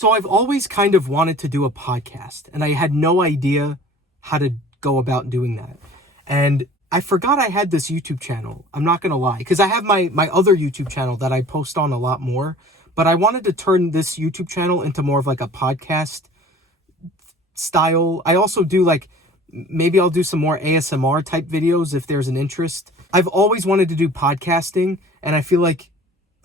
So I've always kind of wanted to do a podcast, and I had no idea how to go about doing that. And I forgot I had this YouTube channel. I'm not going to lie, because I have my other YouTube channel that I post on a lot more, but I wanted to turn this YouTube channel into more of like a podcast style. I also do like, maybe I'll do some more ASMR type videos if there's an interest. I've always wanted to do podcasting, and I feel like,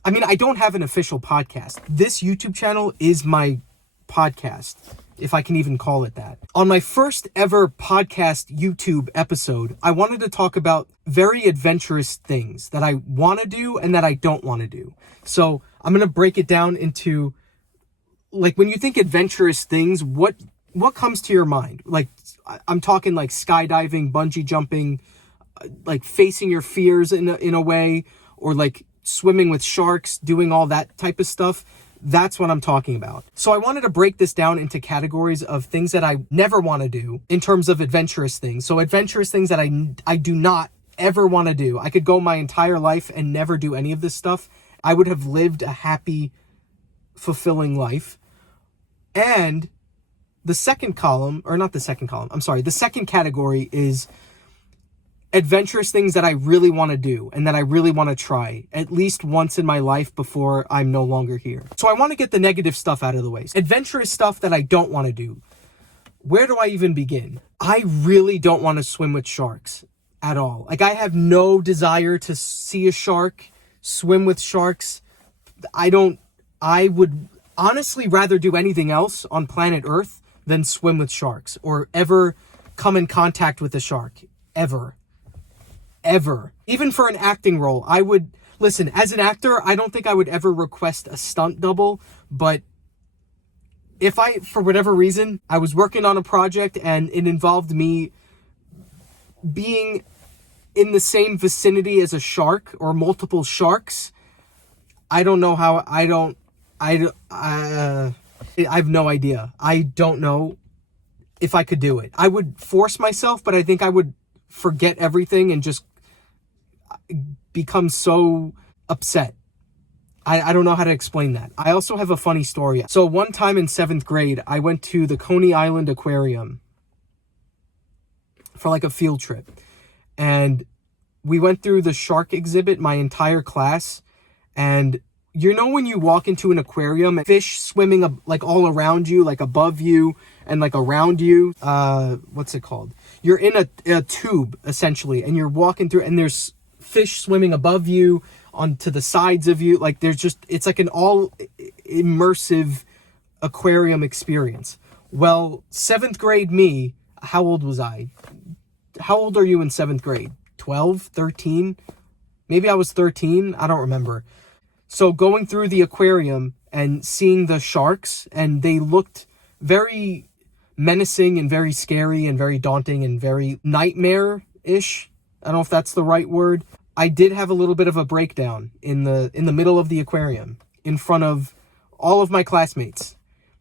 I don't have an official podcast. This YouTube channel is my podcast, if I can even call it that. On my first ever podcast YouTube episode, I wanted to talk about very adventurous things that I want to do and that I don't want to do. So I'm going to break it down into, like, when you think adventurous things, what comes to your mind? Like, I'm talking like skydiving, bungee jumping, like facing your fears in a way, or like swimming with sharks, doing all that type of stuff. That's what I'm talking about. So I wanted to break this down into categories of things that I never want to do in terms of adventurous things. So adventurous things that I do not ever want to do. I could go my entire life and never do any of this stuff. I would have lived a happy, fulfilling life. And the second category is adventurous things that I really want to do and that I really want to try at least once in my life before I'm no longer here. So I want to get the negative stuff out of the way. Adventurous stuff that I don't want to do. Where do I even begin? I really don't want to swim with sharks at all. Like, I have no desire to see a shark, swim with sharks. I would honestly rather do anything else on planet Earth than swim with sharks or ever come in contact with a shark. Ever. Even for an acting role, listen, as an actor, I don't think I would ever request a stunt double, but if for whatever reason, I was working on a project and it involved me being in the same vicinity as a shark or multiple sharks, I don't know how, I have no idea. I don't know if I could do it. I would force myself, but I think I would forget everything and just become so upset. I don't know how to explain that. I also have a funny story. So one time in 7th grade, I went to the Coney Island Aquarium for like a field trip. And we went through the shark exhibit, my entire class. And you know when you walk into an aquarium, fish swimming like all around you, like above you and like around you. What's it called? You're in a tube, essentially, and you're walking through, and there's fish swimming above you, onto the sides of you. Like, it's like an all immersive aquarium experience. Well, 7th grade me, how old was I? How old are you in 7th grade? 12, 13? Maybe I was 13. I don't remember. So going through the aquarium and seeing the sharks, and they looked very menacing and very scary and very daunting and very nightmare-ish. I don't know if that's the right word. I did have a little bit of a breakdown in the middle of the aquarium in front of all of my classmates.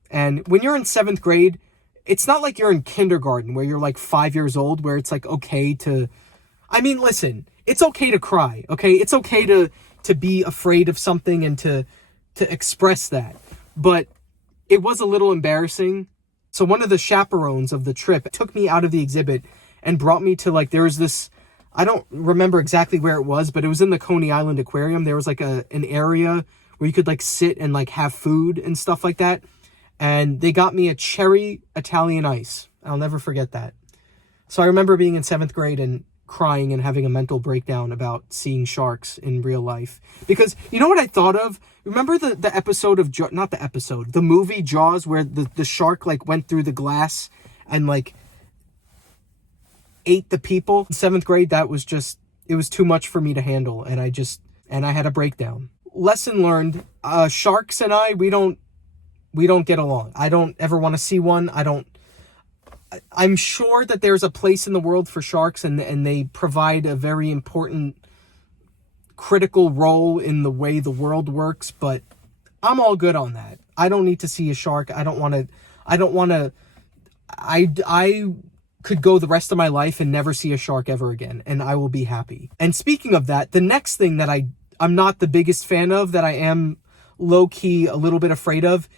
And when you're in 7th grade, it's not like you're in kindergarten where you're like 5 years old, where it's like okay to, listen, it's okay to cry, okay? It's okay to be afraid of something and to express that. But it was a little embarrassing. So one of the chaperones of the trip took me out of the exhibit and brought me to, like, there was this, I don't remember exactly where it was, but it was in the Coney Island Aquarium. There was like an area where you could like sit and like have food and stuff like that. And they got me a cherry Italian ice. I'll never forget that. So I remember being in 7th grade and crying and having a mental breakdown about seeing sharks in real life. Because you know what I thought of? Remember the episode of, the movie Jaws, where the shark like went through the glass and like ate the people? In 7th grade, that was just, it was too much for me to handle. And I had a breakdown. Lesson learned, sharks and we don't get along. I don't ever want to see one. I'm sure that there's a place in the world for sharks, and they provide a very important, critical role in the way the world works, but I'm all good on that. I don't need to see a shark. I could go the rest of my life and never see a shark ever again, and I will be happy. And speaking of that, the next thing that I'm not the biggest fan of, that I am low-key a little bit afraid of,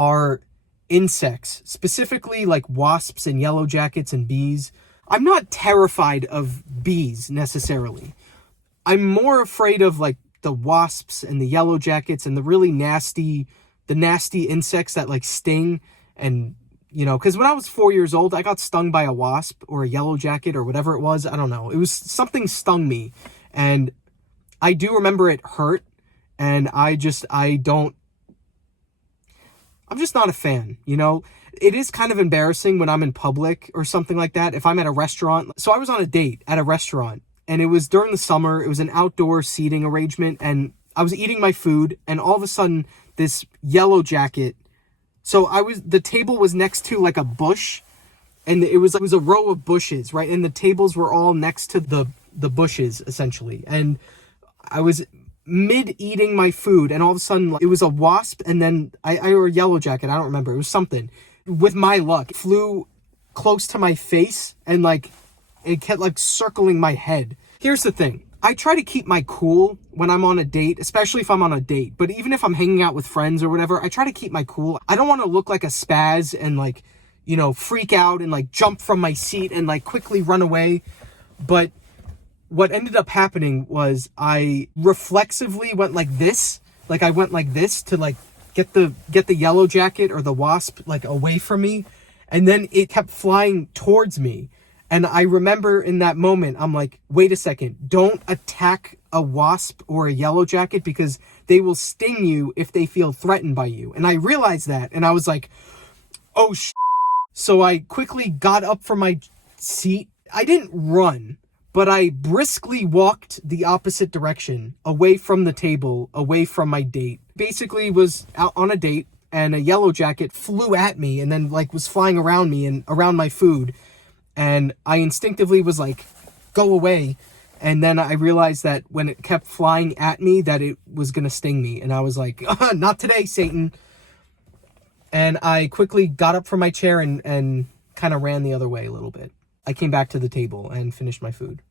are insects, specifically like wasps and yellow jackets and bees. I'm not terrified of bees necessarily. I'm more afraid of like the wasps and the yellow jackets and the really nasty insects that like sting. And, you know, because when I was 4 years old, I got stung by a wasp or a yellow jacket or whatever it was. I don't know. It was something stung me. And I do remember it hurt. And I'm just not a fan, you know? It is kind of embarrassing when I'm in public or something like that. If I'm at a restaurant. So I was on a date at a restaurant. And it was during the summer. It was an outdoor seating arrangement. And I was eating my food. And all of a sudden, this yellow jacket. So the table was next to like a bush. And it was a row of bushes, right? And the tables were all next to the bushes, essentially. And I was mid-eating my food. And all of a sudden, it was a wasp. And then or a yellow jacket. I don't remember. It was something. With my luck, it flew close to my face. And like, it kept like circling my head. Here's the thing. I try to keep my cool when I'm on a date, especially if I'm on a date. But even if I'm hanging out with friends or whatever, I try to keep my cool. I don't want to look like a spaz and like, you know, freak out and like jump from my seat and like quickly run away. But what ended up happening was I reflexively went like this. Like I went like this to like get the yellow jacket or the wasp like away from me. And then it kept flying towards me. And I remember in that moment, I'm like, wait a second, don't attack a wasp or a yellow jacket because they will sting you if they feel threatened by you. And I realized that, and I was like, oh, So I quickly got up from my seat. I didn't run, but I briskly walked the opposite direction, away from the table, away from my date. Basically was out on a date, and a yellow jacket flew at me and then like was flying around me and around my food. And I instinctively was like, go away. And then I realized that when it kept flying at me, that it was going to sting me. And I was like, not today, Satan. And I quickly got up from my chair and kind of ran the other way a little bit. I came back to the table and finished my food.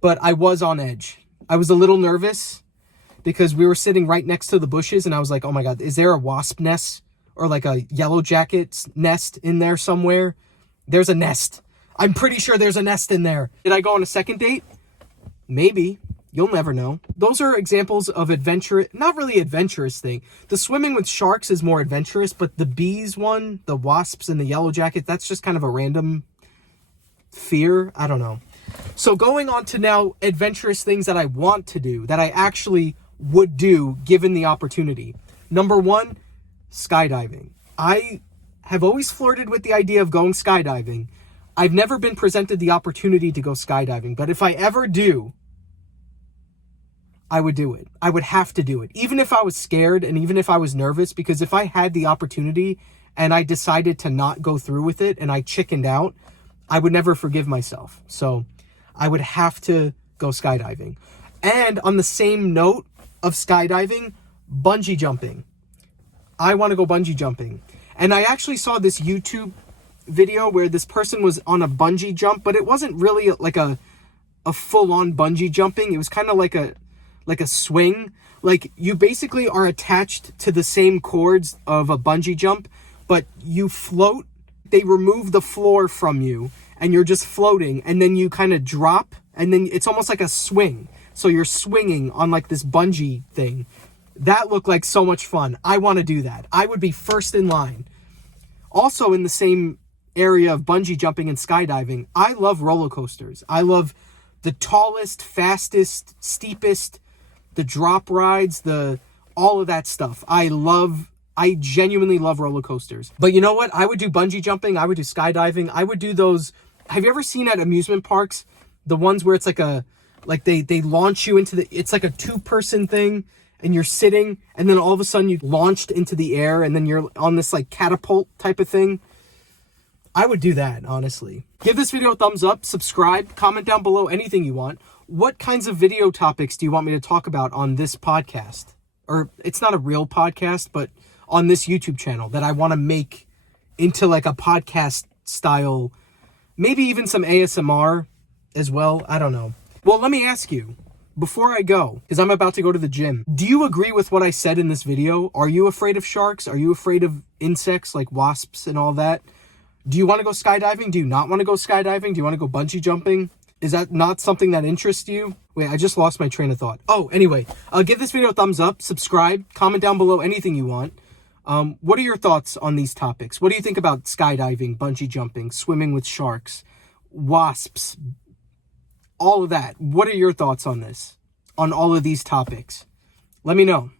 But I was on edge. I was a little nervous because we were sitting right next to the bushes. And I was like, oh my God, is there a wasp nest or like a yellow jacket's nest in there somewhere? There's a nest. I'm pretty sure there's a nest in there. Did I go on a second date? Maybe. You'll never know. Those are examples of adventurous, not really adventurous thing. The swimming with sharks is more adventurous, but the bees one, the wasps and the yellow jacket, that's just kind of a random fear. I don't know. So going on to now adventurous things that I want to do, that I actually would do given the opportunity. Number one, skydiving. I have always flirted with the idea of going skydiving. I've never been presented the opportunity to go skydiving, but if I ever do, I would do it. I would have to do it, even if I was scared and even if I was nervous, because if I had the opportunity and I decided to not go through with it and I chickened out, I would never forgive myself. So I would have to go skydiving. And on the same note of skydiving, bungee jumping. I want to go bungee jumping. And I actually saw this YouTube video where this person was on a bungee jump, but it wasn't really like a full-on bungee jumping. It was kind of like a swing. Like you basically are attached to the same cords of a bungee jump, but you float. They remove the floor from you and you're just floating, and then you kind of drop, and then it's almost like a swing. So you're swinging on like this bungee thing. That looked like so much fun. I want to do that. I would be first in line. Also in the same area of bungee jumping and skydiving, I love roller coasters. I love the tallest, fastest, steepest, the drop rides, all of that stuff. I genuinely love roller coasters. But you know what? I would do bungee jumping. I would do skydiving. I would do those. Have you ever seen at amusement parks, the ones where it's like they launch you into it's like a 2-person thing and you're sitting and then all of a sudden you launched into the air and then you're on this like catapult type of thing? I would do that, honestly. Give this video a thumbs up, subscribe, comment down below anything you want. What kinds of video topics do you want me to talk about on this podcast? Or it's not a real podcast, but on this YouTube channel that I want to make into like a podcast style, maybe even some ASMR as well. I don't know. Well, let me ask you, before I go, because I'm about to go to the gym, do you agree with what I said in this video? Are you afraid of sharks? Are you afraid of insects like wasps and all that? Do you want to go skydiving? Do you not want to go skydiving? Do you want to go bungee jumping? Is that not something that interests you? Wait, I just lost my train of thought. Oh, anyway, give this video a thumbs up, subscribe, comment down below anything you want. What are your thoughts on these topics? What do you think about skydiving, bungee jumping, swimming with sharks, wasps, all of that? What are your thoughts on this? On all of these topics? Let me know.